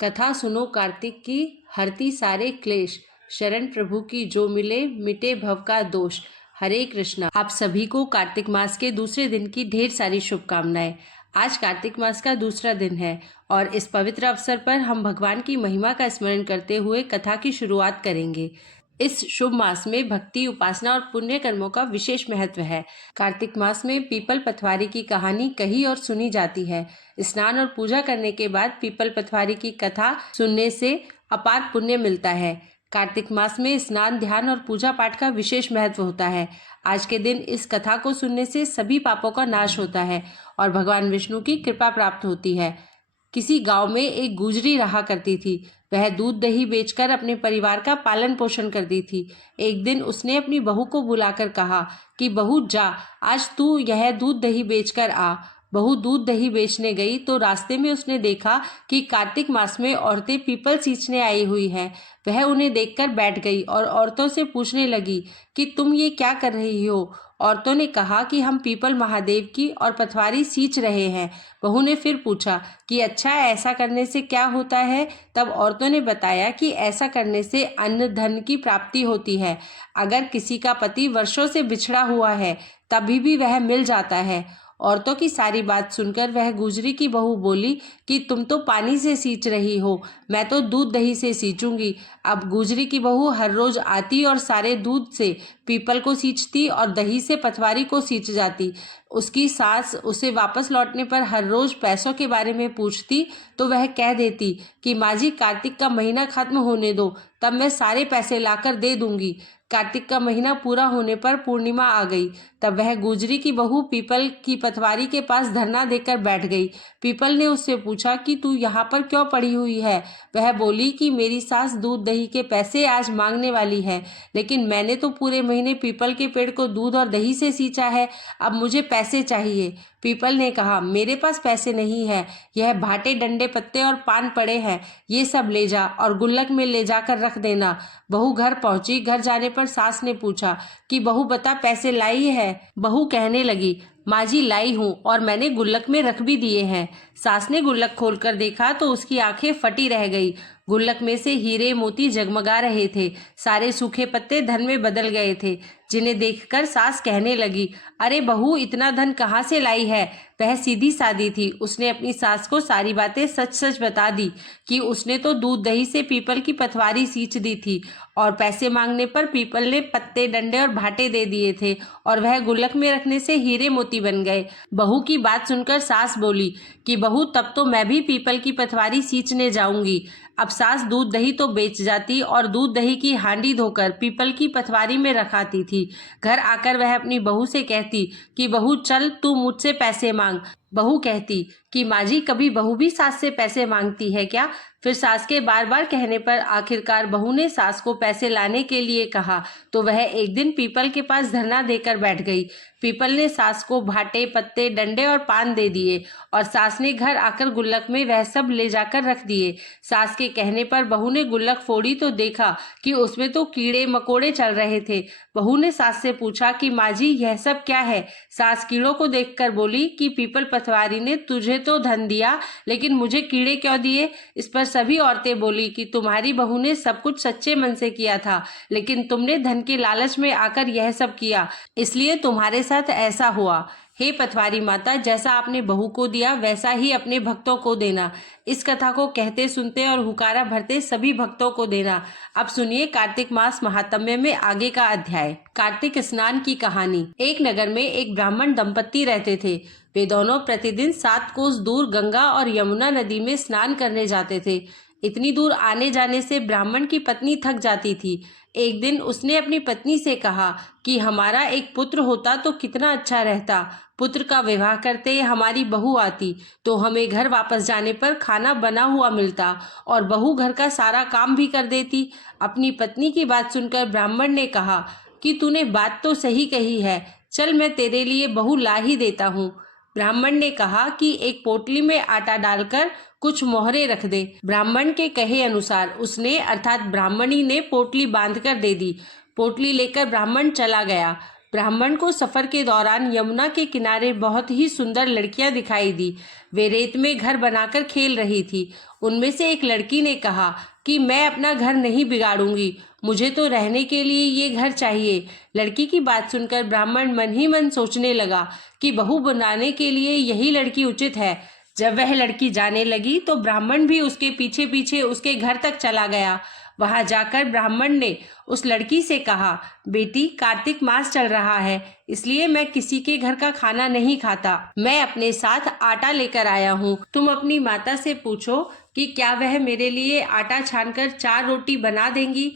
कथा सुनो कार्तिक की, हरती सारे क्लेश। शरण प्रभु की जो मिले, मिटे भव का दोष। हरे कृष्णा। आप सभी को कार्तिक मास के दूसरे दिन की ढेर सारी शुभकामनाएं। आज कार्तिक मास का दूसरा दिन है और इस पवित्र अवसर पर हम भगवान की महिमा का स्मरण करते हुए कथा की शुरुआत करेंगे। इस शुभ मास में भक्ति, उपासना और पुण्य कर्मों का विशेष महत्व है। कार्तिक मास में पीपल पथवारी की कहानी कही और सुनी जाती है। स्नान और पूजा करने के बाद पीपल पथवारी की कथा सुनने से अपार पुण्य मिलता है। कार्तिक मास में स्नान, ध्यान और पूजा पाठ का विशेष महत्व होता है। आज के दिन इस कथा को सुनने से सभी पापों का नाश होता है और भगवान विष्णु की कृपा प्राप्त होती है। किसी गांव में एक गुजरी रहा करती थी। वह दूध दही बेचकर अपने परिवार का पालन पोषण करती थी। एक दिन उसने अपनी बहू को बुलाकर कहा कि बहू जा, आज तू यह दूध दही बेचकर आ। बहू दूध दही बेचने गई तो रास्ते में उसने देखा कि कार्तिक मास में औरतें पीपल सींचने आई हुई हैं। वह उन्हें देखकर बैठ गई और औरतों से पूछने लगी कि तुम ये क्या कर रही हो। औरतों ने कहा कि हम पीपल महादेव की और पथवारी सींच रहे हैं। बहू ने फिर पूछा कि अच्छा, ऐसा करने से क्या होता है। तब औरतों ने बताया कि ऐसा करने से अन्न धन की प्राप्ति होती है। अगर किसी का पति वर्षों से बिछड़ा हुआ है तभी भी वह मिल जाता है। औरतों की सारी बात सुनकर वह गुजरी की बहू बोली कि तुम तो पानी से सींच रही हो, मैं तो दूध दही से सींचूंगी। अब गुजरी की बहू हर रोज आती और सारे दूध से पीपल को सींचती और दही से पथवारी को सींच जाती। उसकी सास उसे वापस लौटने पर हर रोज पैसों के बारे में पूछती तो वह कह देती कि माँ जी, कार्तिक का महीना खत्म होने दो, तब मैं सारे पैसे लाकर दे दूंगी। कार्तिक का महीना पूरा होने पर पूर्णिमा आ गई। तब वह गुजरी की बहू पीपल की पथवारी के पास धरना देकर बैठ गई। पीपल ने उससे पूछा कि तू यहाँ पर क्यों पड़ी हुई है। वह बोली कि मेरी सास दूध दही के पैसे आज मांगने वाली है, लेकिन मैंने तो पूरे महीने पीपल के पेड़ को दूध और दही से सींचा है, अब मुझे पैसे चाहिए। पीपल ने कहा, मेरे पास पैसे नहीं है, यह भाटे, डंडे, पत्ते और पान पड़े हैं, ये सब ले जा और गुल्लक में ले जाकर रख देना। बहू घर पहुंची। घर जाने पर सास ने पूछा कि बहू बता, पैसे लाई है। बहू कहने लगी, माँ जी लाई हूँ और मैंने गुल्लक में रख भी दिए हैं। सास ने गुल्लक खोलकर देखा तो उसकी आंखें फटी रह गई। गुल्लक में से हीरे मोती जगमगा रहे थे। सारे सूखे पत्ते धन में बदल गए थे, जिन्हें देखकर सास कहने लगी, अरे बहू, इतना धन कहाँ से लाई है। वह सीधी सादी थी। उसने अपनी सास को सारी बातें सच सच बता दी कि उसने तो दूध दही से पीपल की पथवारी सींच दी थी और पैसे मांगने पर पीपल ने पत्ते, डंडे और भाटे दे दिए थे और वह गुल्लक में रखने से हीरे मोती बन गए। बहू की बात सुनकर सास बोली कि बहू, तब तो मैं भी पीपल की पथवारी सींचने जाऊंगी। अब सास दूध दही तो बेच जाती और दूध दही की हांडी धोकर पीपल की पथवारी में रखाती थी। घर आकर वह अपनी बहू से कहती कि बहू चल, तू मुझसे पैसे मांग। बहू कहती कि माँ जी, कभी बहू भी सास से पैसे मांगती है क्या। फिर सास के बार बार कहने पर आखिरकार बहू ने सास को पैसे लाने के लिए कहा तो वह एक दिन पीपल के पास धरना देकर बैठ गई। पीपल ने सास को भाटे, पत्ते, डंडे और पान दे दिए और सास ने घर आकर गुल्लक में वह सब ले जाकर रख दिए। सास के कहने पर बहू ने गुल्लक फोड़ी तो देखा कि उसमें तो कीड़े मकोड़े चल रहे थे। बहू ने सास से पूछा कि माँ जी, यह सब क्या है। सास कीड़ों को देखकर बोली कि पीपल पथवारी ने तुझे तो धन दिया, लेकिन मुझे कीड़े क्यों दिए। इस पर सभी औरतें बोली कि तुम्हारी बहू ने सब कुछ सच्चे मन से किया था, लेकिन तुमने धन के लालच में आकर यह सब किया, इसलिए तुम्हारे साथ ऐसा हुआ। हे पथवारी माता, जैसा आपने बहू को दिया वैसा ही अपने भक्तों को देना। इस कथा को कहते, सुनते और हुकारा भरते सभी भक्तों को देना। अब सुनिए कार्तिक मास महात्म्य में आगे का अध्याय। कार्तिक स्नान की कहानी। एक नगर में एक ब्राह्मण दंपत्ति रहते थे। वे दोनों प्रतिदिन 7 कोस दूर गंगा और यमुना नदी में स्नान करने जाते थे। इतनी दूर आने जाने से ब्राह्मण की पत्नी थक जाती थी। एक दिन उसने अपनी पत्नी से कहा कि हमारा एक पुत्र होता तो कितना अच्छा रहता। पुत्र का विवाह करते हमारी बहू आती तो हमें घर वापस जाने पर खाना बना हुआ मिलता और बहू घर का सारा काम भी कर देती। अपनी पत्नी की बात सुनकर ब्राह्मण ने कहा कि तूने बात तो सही कही है, चल मैं तेरे लिए बहू ला ही देता हूँ। ब्राह्मण ने कहा कि एक पोटली में आटा डालकर कुछ मोहरे रख दे। ब्राह्मण के कहे अनुसार उसने अर्थात ब्राह्मणी ने पोटली बांधकर दे दी। पोटली लेकर ब्राह्मण चला गया। ब्राह्मण को सफर के दौरान यमुना के किनारे बहुत ही सुंदर लड़कियां दिखाई दी। वे रेत में घर बनाकर खेल रही थी। उनमें से एक लड़की ने कहा कि मैं अपना घर नहीं बिगाड़ूंगी, मुझे तो रहने के लिए ये घर चाहिए। लड़की की बात सुनकर ब्राह्मण मन ही मन सोचने लगा कि बहू बनाने के लिए यही लड़की उचित है। जब वह लड़की जाने लगी तो ब्राह्मण भी उसके पीछे पीछे उसके घर तक चला गया। वहां जाकर ब्राह्मण ने उस लड़की से कहा, बेटी, कार्तिक मास चल रहा है, इसलिए मैं किसी के घर का खाना नहीं खाता। मैं अपने साथ आटा लेकर आया हूँ। तुम अपनी माता से पूछो कि क्या वह मेरे लिए आटा छानकर 4 रोटी बना देंगी।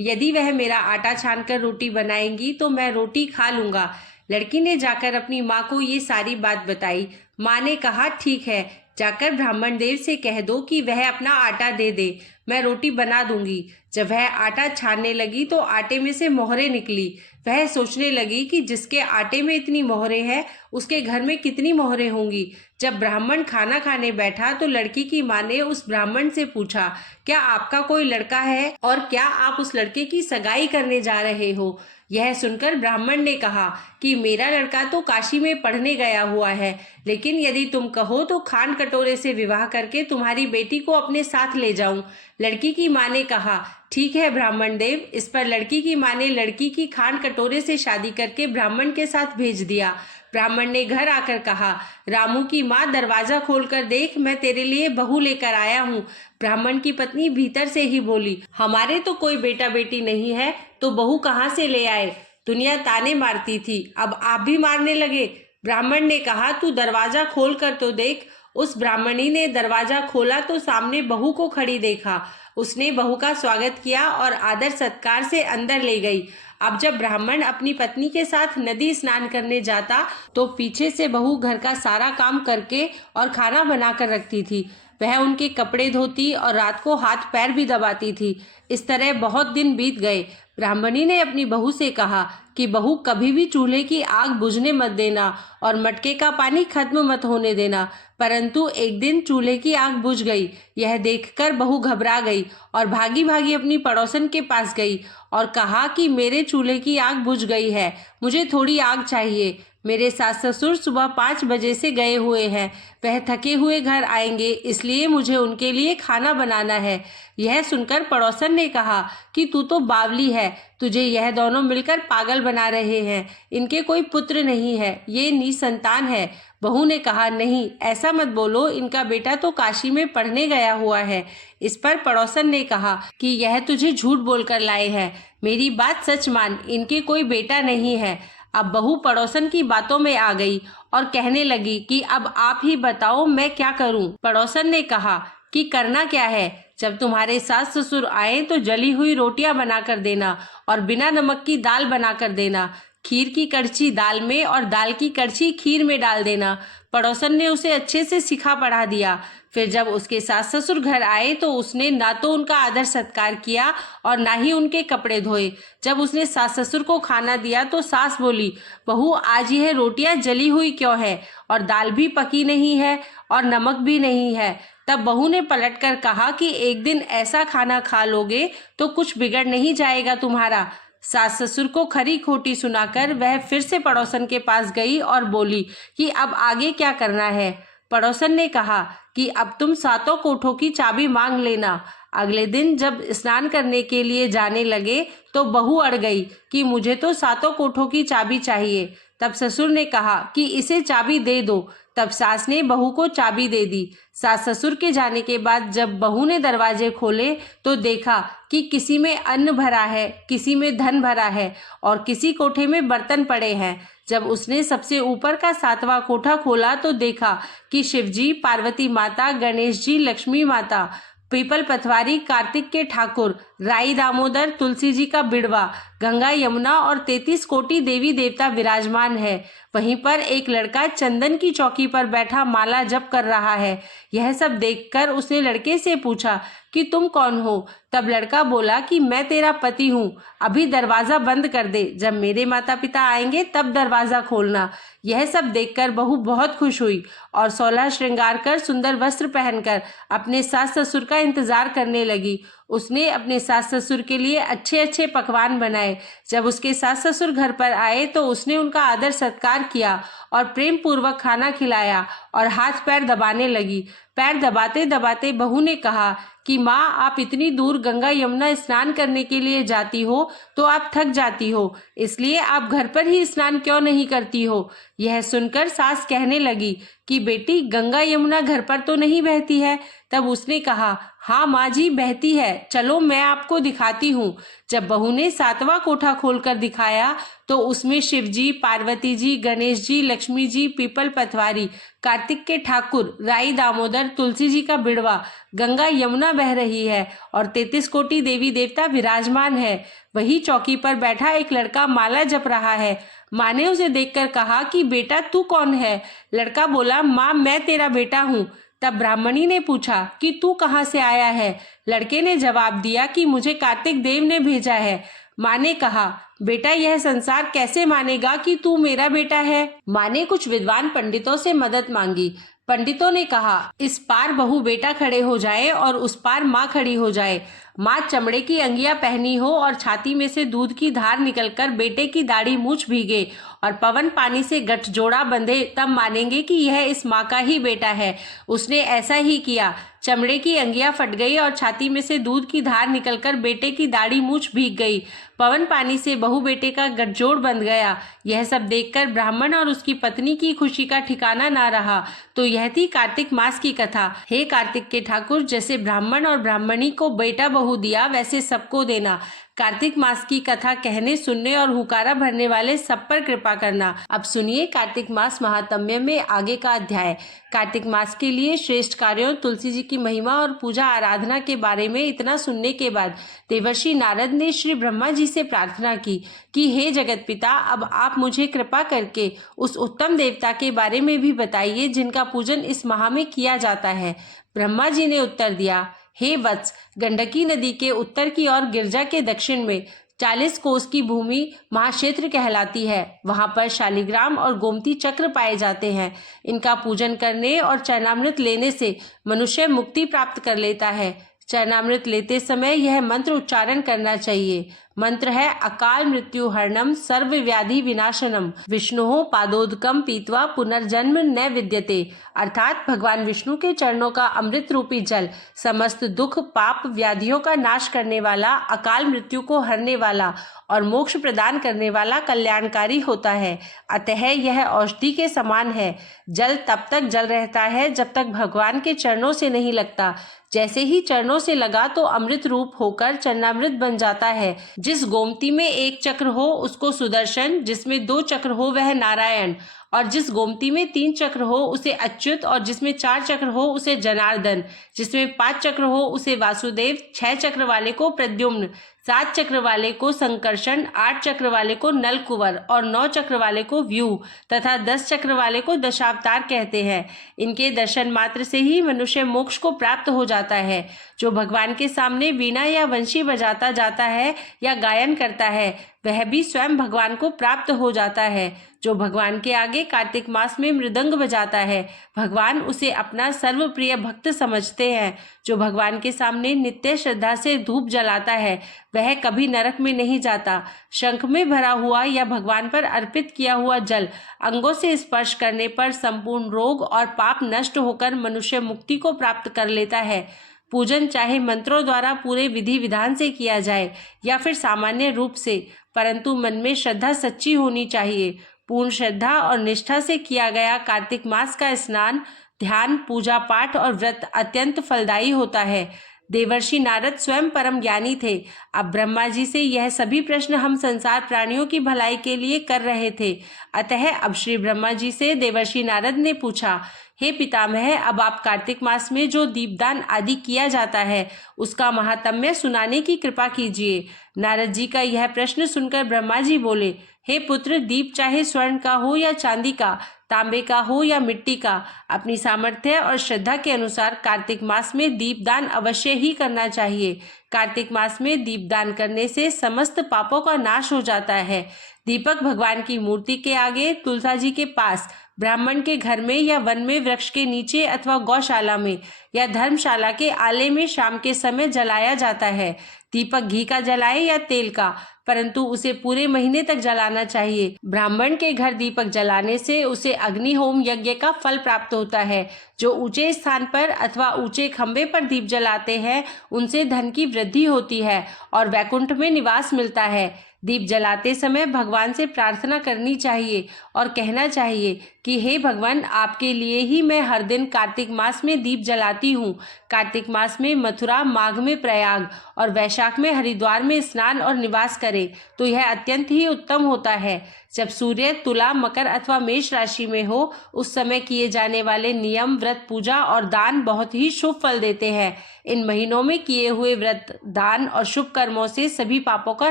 यदि वह मेरा आटा छानकर रोटी बनाएंगी तो मैं रोटी खा लूंगा। लड़की ने जाकर अपनी माँ को ये सारी बात बताई। माँ ने कहा, ठीक है, जाकर ब्राह्मण देव से कह दो कि वह अपना आटा दे दे, मैं रोटी बना दूंगी। जब वह आटा छानने लगी तो आटे में से मोहरें निकली। वह सोचने लगी कि जिसके आटे में इतनी मोहरें हैं उसके घर में कितनी मोहरें होंगी। जब ब्राह्मण खाना खाने बैठा तो लड़की की माँ ने उस ब्राह्मण से पूछा, क्या आपका कोई लड़का है और क्या आप उस लड़के की सगाई करने जा रहे हो। यह सुनकर ब्राह्मण ने कहा कि मेरा लड़का तो काशी में पढ़ने गया हुआ है, लेकिन यदि तुम कहो तो खान कटोरे से विवाह करके तुम्हारी बेटी को अपने साथ ले जाऊं। लड़की की माँ ने कहा, ठीक है ब्राह्मण देव। इस पर लड़की की माँ ने लड़की की खान कटोरे से शादी करके ब्राह्मण के साथ भेज दिया। ब्राह्मण ने घर आकर कहा, रामू की माँ, दरवाजा खोलकर देख, मैं तेरे लिए बहू लेकर आया हूँ। ब्राह्मण की पत्नी भीतर से ही बोली, हमारे तो कोई बेटा बेटी नहीं है, तो बहू कहाँ से ले आए। दुनिया ताने मारती थी, अब आप भी मारने लगे। ब्राह्मण ने कहा, तू दरवाजा खोल कर तो देख। उस ब्राह्मणी ने दरवाजा खोला तो सामने बहू को खड़ी देखा। उसने बहू का स्वागत किया और आदर सत्कार से अंदर ले गई। अब जब ब्राह्मण अपनी पत्नी के साथ नदी स्नान करने जाता तो पीछे से बहू घर का सारा काम करके और खाना बनाकर रखती थी। वह उनके कपड़े धोती और रात को हाथ पैर भी दबाती थी। इस तरह बहुत दिन बीत गए। ब्राह्मणी ने अपनी बहू से कहा कि बहू, कभी भी चूल्हे की आग बुझने मत देना और मटके का पानी खत्म मत होने देना। परंतु एक दिन चूल्हे की आग बुझ गई। यह देखकर बहू घबरा गई और भागी भागी अपनी पड़ोसन के पास गई और कहा कि मेरे चूल्हे की आग बुझ गई है, मुझे थोड़ी आग चाहिए। मेरे सास ससुर सुबह 5 बजे से गए हुए हैं, वह थके हुए घर आएंगे, इसलिए मुझे उनके लिए खाना बनाना है। यह सुनकर पड़ोसन ने कहा कि तू तो बावली है, तुझे यह दोनों मिलकर पागल बना रहे हैं। इनके कोई पुत्र नहीं है, ये निसंतान है। बहू ने कहा, नहीं, ऐसा मत बोलो, इनका बेटा तो काशी में पढ़ने गया हुआ है। इस पर पड़ोसन ने कहा कि यह तुझे झूठ बोलकर लाए हैं, मेरी बात सच मान, इनके कोई बेटा नहीं है। अब बहू पड़ोसन की बातों में आ गई और कहने लगी कि अब आप ही बताओ मैं क्या करूं। पड़ोसन ने कहा कि करना क्या है, जब तुम्हारे सास ससुर आए तो जली हुई रोटियां बनाकर देना और बिना नमक की दाल बनाकर देना। खीर की कड़छी दाल में और दाल की कड़छी खीर में डाल देना। पड़ोसन ने उसे अच्छे से सिखा पढ़ा दिया। फिर जब उसके सास ससुर घर आए तो उसने ना तो उनका आदर सत्कार किया और ना ही उनके कपड़े धोए। जब उसने सास ससुर को खाना दिया तो सास बोली, बहू, आज यह रोटियां जली हुई क्यों है और दाल भी पकी नहीं है और नमक भी नहीं है। तब बहू ने पलटकर कहा कि एक दिन ऐसा खाना खा लोगे तो कुछ बिगड़ नहीं जाएगा तुम्हारा। सास ससुर को खरी खोटी सुनाकर वह फिर से पड़ोसन के पास गई और बोली कि अब आगे क्या करना है। पड़ोसन ने कहा कि अब तुम 7 कोठों की चाबी मांग लेना। अगले दिन जब स्नान करने के लिए जाने लगे तो बहू अड़ गई कि मुझे तो 7 कोठों की चाबी चाहिए। तब ससुर ने कहा कि इसे चाबी दे दो। तब सास ने बहू को चाबी दे दी। सास ससुर के जाने के बाद जब बहू ने दरवाजे खोले तो देखा कि किसी में अन्न भरा है, किसी में धन भरा है और किसी कोठे में बर्तन पड़े हैं। जब उसने सबसे ऊपर का 7वां कोठा खोला तो देखा कि शिवजी, पार्वती माता, गणेश जी, लक्ष्मी माता, पीपल पथवारी, कार्तिक के ठाकुर, राई दामोदर, तुलसी जी का बिड़वा, गंगा यमुना और 33 कोटि देवी देवता विराजमान है। वहीं पर एक लड़का चंदन की चौकी पर बैठा माला जप कर रहा है। यह सब देखकर उसने लड़के से पूछा कि तुम कौन हो। तब लड़का बोला कि मैं तेरा पति हूँ, अभी दरवाजा बंद कर दे, जब मेरे माता पिता आएंगे तब दरवाजा खोलना। यह सब देखकर बहू बहुत खुश हुई और 16 श्रृंगार कर सुंदर वस्त्र पहनकर अपने सास ससुर का इंतजार करने लगी। उसने अपने सास ससुर के लिए अच्छे अच्छे पकवान बनाए। जब उसके सास ससुर घर पर आए तो उसने उनका आदर सत्कार किया और प्रेम पूर्वक खाना खिलाया और हाथ पैर दबाने लगी। पैर दबाते दबाते बहू ने कहा कि माँ, आप इतनी दूर गंगा यमुना स्नान करने के लिए जाती हो तो आप थक जाती हो, इसलिए आप घर पर ही स्नान क्यों नहीं करती हो। यह सुनकर सास कहने लगी कि बेटी, गंगा यमुना घर पर तो नहीं बहती है। तब उसने कहा, हाँ माँ जी, बहती है, चलो मैं आपको दिखाती हूँ। जब बहू ने 7वां कोठा खोलकर दिखाया तो उसमें शिव जी, पार्वती जी, गणेश जी, लक्ष्मी जी, पीपल पथवारी, कार्तिक के ठाकुर, राई दामोदर, तुलसी जी का बिड़वा, गंगा यमुना बह रही है और 33 कोटि देवी देवता विराजमान है। वही चौकी पर बैठा एक लड़का माला जप रहा है। माँ ने उसे देखकर कहा कि बेटा, तू कौन है? लड़का बोला, माँ, मैं तेरा बेटा हूँ। तब ब्राह्मणी ने पूछा कि तू कहाँ से आया है? लड़के ने जवाब दिया कि मुझे कार्तिक देव ने भेजा है। माँ ने कहा, बेटा, यह संसार कैसे मानेगा कि तू मेरा बेटा है? माँ ने कुछ विद्वान पंडितों से मदद मांगी। पंडितों ने कहा, इस पार बहू बेटा खड़े हो जाए और उस पार माँ खड़ी हो जाए। माँ चमड़े की अंगिया पहनी हो और छाती में से दूध की धार निकलकर बेटे की दाढ़ी मूछ भीगे और पवन पानी से गठजोड़ा बंधे, तब मानेंगे कि यह इस माँ का ही बेटा है। उसने ऐसा ही किया। चमड़े की अंगिया फट गई और छाती में से दूध की धार निकलकर बेटे की दाढ़ी मूछ भीग गई। पवन पानी से बहू बेटे का गठजोड़ बंध गया। यह सब देखकर ब्राह्मण और उसकी पत्नी की खुशी का ठिकाना ना रहा। तो यह थी कार्तिक मास की कथा। हे कार्तिक के ठाकुर, जैसे ब्राह्मण और ब्राह्मणी को बेटा बहू दिया, वैसे सबको देना। कार्तिक मास की कथा कहने, सुनने और हुकारा भरने वाले सब पर कृपा करना। अब सुनिए कार्तिक मास महात्म्य में आगे का अध्याय। कार्तिक मास के लिए श्रेष्ठ कार्यों, तुलसी जी की महिमा और पूजा आराधना के बारे में इतना सुनने के बाद देवर्षि नारद ने श्री ब्रह्मा जी से प्रार्थना की कि हे जगत पिता, अब आप मुझे कृपा करके उस उत्तम देवता के बारे में भी बताइए जिनका पूजन इस माह में किया जाता है। ब्रह्मा जी ने उत्तर दिया, हे वत्स, गंडकी नदी के उत्तर की ओर गिरजा के दक्षिण में 40 कोस की भूमि महाक्षेत्र कहलाती है। वहां पर शालिग्राम और गोमती चक्र पाए जाते हैं। इनका पूजन करने और चरणामृत लेने से मनुष्य मुक्ति प्राप्त कर लेता है। चरणामृत लेते समय यह मंत्र उच्चारण करना चाहिए। मंत्र है, अकाल मृत्यु हरणम सर्व व्याधि विनाशनम विष्णु पादोदकम पीत्वा पुनर्जन्म न विद्यते। अर्थात भगवान विष्णु के चरणों का अमृत रूपी जल समस्त दुख, पाप, व्याधियों का नाश करने वाला, अकाल मृत्यु को हरने वाला और मोक्ष प्रदान करने वाला कल्याणकारी होता है। अतः यह औषधि के समान है। जल तब तक जल रहता है जब तक भगवान के चरणों से नहीं लगता। जैसे ही चरणों से लगा तो अमृत रूप होकर चरणामृत बन जाता है। जिस गोमती में एक चक्र हो उसको सुदर्शन, जिसमें 2 चक्र हो वह नारायण, और जिस गोमती में 3 चक्र हो उसे अच्युत, और जिसमें 4 चक्र हो उसे जनार्दन, जिसमें 5 चक्र हो उसे वासुदेव, 6 चक्र वाले को प्रद्युम्न, 7 चक्र वाले को संकर्षण, 8 चक्र वाले को नलकुवर और 9 चक्र वाले को व्यूह तथा 10 चक्र वाले को दशावतार कहते हैं। इनके दर्शन मात्र से ही मनुष्य मोक्ष को प्राप्त हो जाता है। जो भगवान के सामने वीणा या वंशी बजाता जाता है या गायन करता है वह भी स्वयं भगवान को प्राप्त हो जाता है। जो भगवान के आगे कार्तिक मास में मृदंग बजाता है भगवान उसे अपना सर्वप्रिय भक्त समझते हैं। जो भगवान के सामने नित्य श्रद्धा से धूप जलाता है वह कभी नरक में नहीं जाता। शंख में भरा हुआ या भगवान पर अर्पित किया हुआ जल अंगों से स्पर्श करने पर संपूर्ण रोग और पाप नष्ट होकर मनुष्य मुक्ति को प्राप्त कर लेता है। पूजन चाहे मंत्रों द्वारा पूरे विधि विधान से किया जाए या फिर सामान्य रूप से, परंतु मन में श्रद्धा सच्ची होनी चाहिए। पूर्ण श्रद्धा और निष्ठा से किया गया कार्तिक मास का स्नान, ध्यान, पूजा पाठ और व्रत अत्यंत फलदायी होता है। देवर्षि नारद स्वयं परम ज्ञानी थे। अब ब्रह्मा जी से यह सभी प्रश्न हम संसार प्राणियों की भलाई के लिए कर रहे थे। अतः अब श्री ब्रह्मा जी से देवर्षि नारद ने पूछा, हे पितामह, अब आप कार्तिक मास में जो दीपदान आदि किया जाता है उसका महात्म्य सुनाने की कृपा कीजिए। नारद जी का यह प्रश्न सुनकर ब्रह्मा जी बोले, हे पुत्र, दीप चाहे स्वर्ण का हो या चांदी का, तांबे का हो या मिट्टी का, अपनी सामर्थ्य और श्रद्धा के अनुसार कार्तिक मास में दीपदान अवश्य ही करना चाहिए। कार्तिक मास में दीपदान करने से समस्त पापों का नाश हो जाता है। दीपक भगवान की मूर्ति के आगे, तुलसा जी के पास, ब्राह्मण के घर में या वन में, वृक्ष के नीचे अथवा गौशाला में या धर्मशाला के आले में शाम के समय जलाया जाता है। दीपक घी का जलाए या तेल का, परंतु उसे पूरे महीने तक जलाना चाहिए। ब्राह्मण के घर दीपक जलाने से उसे अग्नि होम यज्ञ का फल प्राप्त होता है। जो ऊंचे स्थान पर अथवा ऊंचे खंबे पर दीप जलाते हैं उनसे धन की वृद्धि होती है और वैकुंठ में निवास मिलता है। दीप जलाते समय भगवान से प्रार्थना करनी चाहिए और कहना चाहिए कि हे भगवान, आपके लिए ही मैं हर दिन कार्तिक मास में दीप जलाती हूँ। कार्तिक मास में मथुरा, माघ में प्रयाग और वैशाख में हरिद्वार में स्नान और निवास करें तो यह अत्यंत ही उत्तम होता है। जब सूर्य तुला, मकर अथवा मेष राशि में हो उस समय किए जाने वाले नियम, व्रत, पूजा और दान बहुत ही शुभ फल देते हैं। इन महीनों में किए हुए व्रत, दान और शुभ कर्मों से सभी पापों का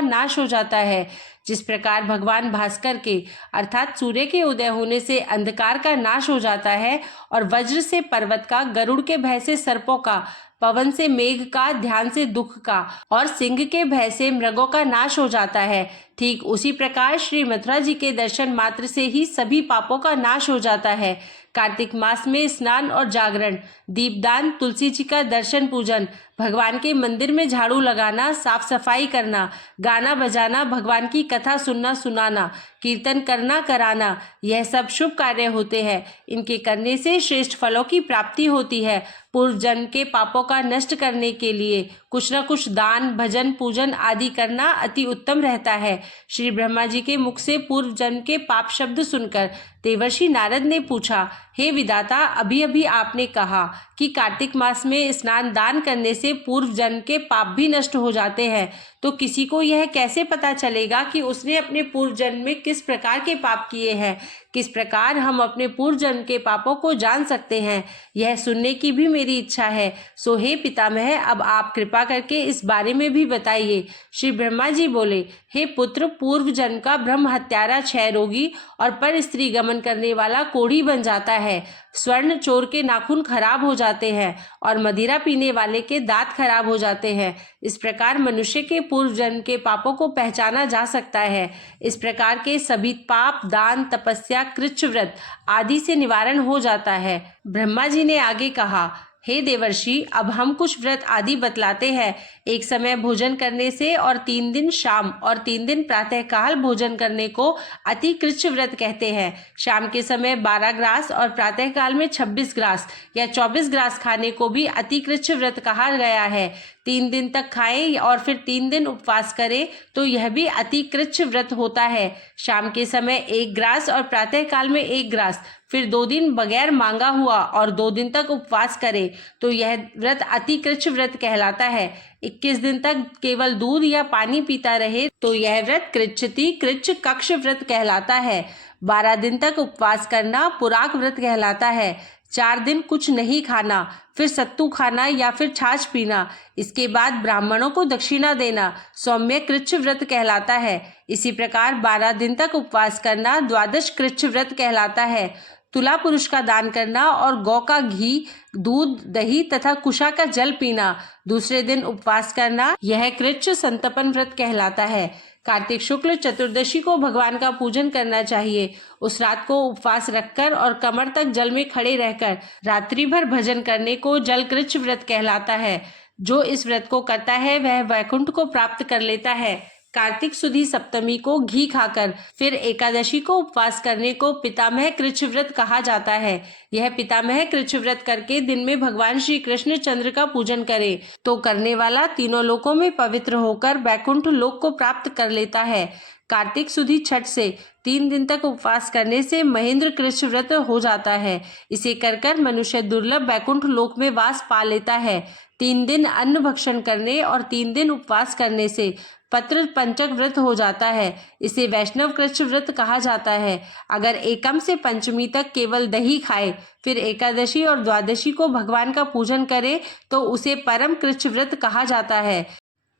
नाश हो जाता है। जिस प्रकार भगवान भास्कर के अर्थात सूर्य के उदय होने से अंधकार का नाश हो जाता है और वज्र से पर्वत का, गरुड़ के भय से सर्पों का, पवन से मेघ का, ध्यान से दुख का और सिंह के भय से मृगों का नाश हो जाता है, ठीक उसी प्रकार श्री मथुरा जी के दर्शन मात्र से ही सभी पापों का नाश हो जाता है। कार्तिक मास में स्नान और जागरण, दीपदान, तुलसी जी का दर्शन पूजन, भगवान के मंदिर में झाड़ू लगाना, साफ सफाई करना, गाना बजाना, भगवान की कथा सुनना सुनाना, कीर्तन करना कराना, यह सब शुभ कार्य होते हैं। इनके करने से श्रेष्ठ फलों की प्राप्ति होती है। पूर्व जन्म के पापों का नष्ट करने के लिए कुछ न कुछ दान, भजन, पूजन आदि करना अति उत्तम रहता है। श्री ब्रह्मा जी के मुख से पूर्व जन्म के पाप शब्द सुनकर देवर्षि नारद ने पूछा, हे विधाता, अभी अभी आपने कहा कि कार्तिक मास में स्नान दान करने से पूर्व जन्म के पाप भी नष्ट हो जाते हैं, तो किसी को यह कैसे पता चलेगा कि उसने अपने पूर्व जन्म में किस प्रकार के पाप किए हैं? किस प्रकार हम अपने पूर्व जन्म के पापों को जान सकते हैं? यह सुनने की भी मेरी इच्छा है। सो हे पितामह, अब आप कृपा करके इस बारे में भी बताइए। श्री ब्रह्मा जी बोले, हे पुत्र, पूर्व जन्म का ब्रह्म हत्यारा, क्षय रोगी और पर स्त्री गमन करने वाला कोढ़ी बन जाता है। स्वर्ण चोर के नाखून खराब हो जाते हैं और मदिरा पीने वाले के दांत खराब हो जाते हैं। इस प्रकार मनुष्य के पूर्व जन्म के पापों को पहचाना जा सकता है। इस प्रकार के सभी पाप, दान, तपस्या, कृच्छ व्रत आदि से निवारण हो जाता है। ब्रह्मा जी ने आगे कहा, हे देवर्षि, अब हम कुछ व्रत आदि बतलाते हैं। एक समय भोजन करने से और 3 दिन शाम और 3 दिन प्रातः काल भोजन करने को अति कृच्छ व्रत कहते हैं। शाम के समय 12 ग्रास और प्रातः काल में 26 ग्रास या 24 ग्रास खाने को भी अति कृच्छ व्रत कहा गया है। 3 दिन तक खाएं और फिर 3 दिन उपवास करें तो यह भी अति कृच्छ व्रत होता है। शाम के समय 1 ग्रास और प्रातः काल में 1 ग्रास, फिर 2 दिन बगैर मांगा हुआ और 2 दिन तक उपवास करें तो यह व्रत अति कृच्छ व्रत कहलाता है। 21 दिन तक केवल दूध या पानी पीता रहे तो यह व्रत कृच्छति कृच्छ कक्ष व्रत कहलाता है। 12 दिन तक उपवास करना पुराक व्रत कहलाता है। 4 दिन कुछ नहीं खाना, फिर सत्तू खाना या फिर छाछ पीना, इसके बाद ब्राह्मणों को दक्षिणा देना सौम्य कृच्छ व्रत कहलाता है। इसी प्रकार 12 दिन तक उपवास करना द्वादश कृच्छ व्रत कहलाता है। तुला पुरुष का दान करना और गौ का घी, दूध, दही तथा कुशा का जल पीना, दूसरे दिन उपवास करना, यह कृच्छ संतपन व्रत कहलाता है। कार्तिक शुक्ल चतुर्दशी को भगवान का पूजन करना चाहिए। उस रात को उपवास रखकर और कमर तक जल में खड़े रहकर रात्रि भर भजन करने को जल कृच्छ व्रत कहलाता है। जो इस व्रत को करता है वह वैकुंठ को प्राप्त कर लेता है। कार्तिक सुदी सप्तमी को घी खाकर फिर एकादशी को उपवास करने को पितामह कृच्छ व्रत कहा जाता है। यह पितामह कृच्छ व्रत करके दिन में भगवान श्री कृष्ण चंद्र का पूजन करे तो करने वाला तीनों लोकों में पवित्र होकर वैकुंठ लोक को प्राप्त कर लेता है। कार्तिक सुदी छठ से 3 दिन तक उपवास करने से महेंद्र कृच्छ व्रत हो जाता है। इसे कर मनुष्य दुर्लभ वैकुंठ लोक में वास पा लेता है। 3 दिन अन्न भक्षण करने और 3 दिन उपवास करने से पत्र पंचक व्रत हो जाता है। इसे वैष्णव कृच्छ व्रत कहा जाता है। अगर एकम से पंचमी तक केवल दही खाए फिर एकादशी और द्वादशी को भगवान का पूजन करे तो उसे परम कृच्छ व्रत कहा जाता है।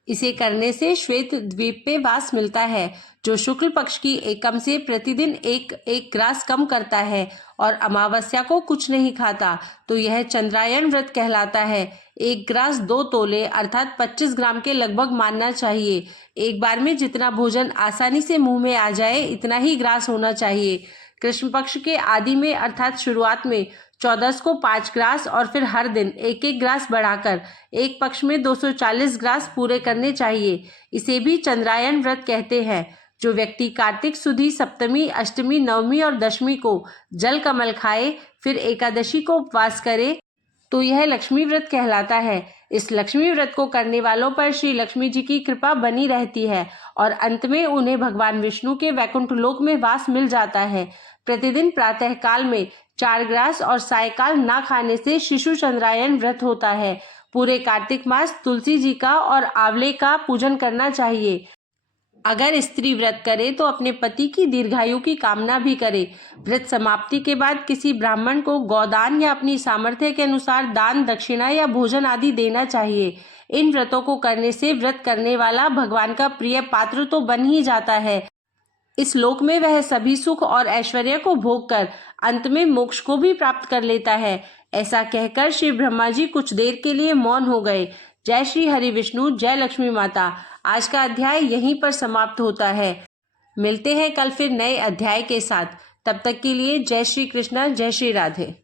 इसे करने से श्वेत द्वीप पे वास मिलता है। जो शुक्ल पक्ष की एकम से प्रतिदिन एक ग्रास कम करता है और अमावस्या को कुछ नहीं खाता तो यह चंद्रायन व्रत कहलाता है। 1 ग्रास 2 तोले अर्थात 25 ग्राम के लगभग मानना चाहिए। एक बार में जितना भोजन आसानी से मुंह में आ जाए इतना ही ग्रास होना चाहिए। कृष्ण पक्ष के आदि में अर्थात शुरुआत में 14 को 5 ग्रास और फिर हर दिन एक एक ग्रास बढ़ाकर एक पक्ष में 240 ग्रास पूरे करने चाहिए। इसे भी चंद्रायन व्रत कहते हैं। जो व्यक्ति कार्तिक सुदी सप्तमी, अष्टमी, नवमी और दशमी को जल कमल खाए, फिर एकादशी को उपवास करे, तो यह लक्ष्मी व्रत कहलाता है। इस लक्ष्मी व्रत को करने वालों पर श्री लक्ष्मी जी की कृपा बनी रहती है और अंत में उन्हें भगवान विष्णु के वैकुंठ लोक में वास मिल जाता है। प्रतिदिन प्रातः काल में 4 ग्रास और सायकाल ना खाने से शिशु चंद्रायन व्रत होता है। पूरे कार्तिक मास तुलसी जी का और आंवले का पूजन करना चाहिए। अगर स्त्री व्रत करे तो अपने पति की दीर्घायु की कामना भी करे। व्रत समाप्ति के बाद किसी ब्राह्मण को गौदान या अपनी सामर्थ्य के अनुसार दान, दक्षिणा या भोजन आदि देना चाहिए। इन व्रतों को करने से व्रत करने वाला भगवान का प्रिय पात्र तो बन ही जाता है, इस लोक में वह सभी सुख और ऐश्वर्य को भोग कर अंत में मोक्ष को भी प्राप्त कर लेता है। ऐसा कहकर श्री ब्रह्मा जी कुछ देर के लिए मौन हो गए। जय श्री हरि विष्णु, जय लक्ष्मी माता। आज का अध्याय यहीं पर समाप्त होता है। मिलते हैं कल फिर नए अध्याय के साथ। तब तक के लिए जय श्री कृष्ण, जय श्री राधे।